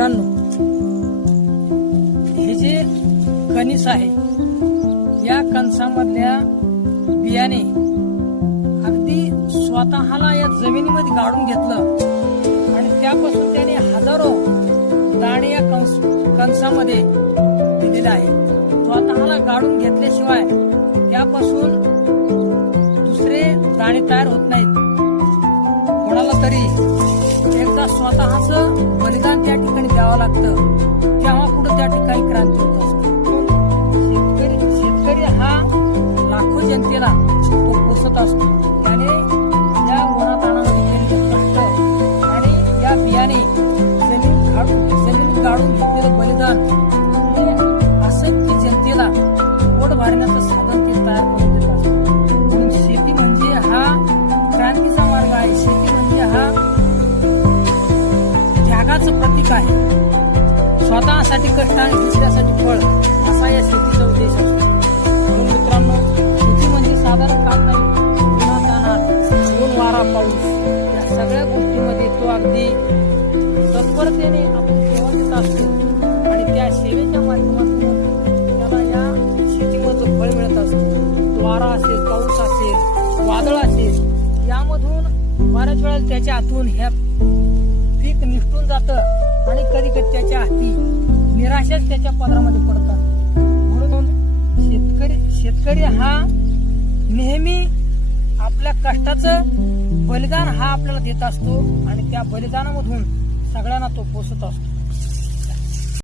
मित्रांनो, हे जे कणीस आहे या कणसामधल्या बियाणे अगदी स्वतःला या जमिनीमध्ये गाडून घेतलं आणि त्यापासून त्याने हजारो दाणे या कणसामध्ये दिलेले आहे. स्वतःला गाडून घेतल्याशिवाय त्यापासून दुसरे दाणे तयार होत नाहीत. कोणाला तरी एकदा स्वतःच बलिदान त्या ठिकाणी द्यावं लागतं, तेव्हा कुठं त्या ठिकाणी क्रांती होत असते. शेतकरी हा लाखो जनतेला पोसत असतो. त्याने या उन्हाताणामध्ये केलेले कष्ट आणि या बियाणे जमीन गाडून घेतलेलं बलिदान हे असंख्य जनतेला पोट भरण्याचं साधन ते तयार करून देत असते. म्हणून शेती म्हणजे हा क्रांतीचा मार्ग आहे. शेती म्हणजे हा त्यागाचं प्रतीक आहे. स्वतःसाठी कष्ट आणि दुसऱ्यासाठी फळ असा या शेतीचा उद्देश असतो. म्हणून मित्रांनो, शेती म्हणजे साधारण काम नाही. उन्हातान्हात, ऊन वारा पाऊस या सगळ्या गोष्टीमध्ये तो अगदी तत्परतेने आपण सेवा देत असतो आणि त्या सेवेच्या माध्यमातून त्याला या शेतीमधून फळ मिळत असतं. वारा असेल, पाऊस असेल, वादळ असेल, यामधून बऱ्याच वेळा त्याच्या हातून ह्या पीक निष्ठून जातं आणि कधी कधी त्याच्या हाती निराशाच त्याच्या पदरामध्ये पडतात. म्हणून शेतकरी हा नेहमी आपल्या कष्टाचं बलिदान हा आपल्याला देत असतो आणि त्या बलिदानामधून सगळ्यांना तो पोसत असतो.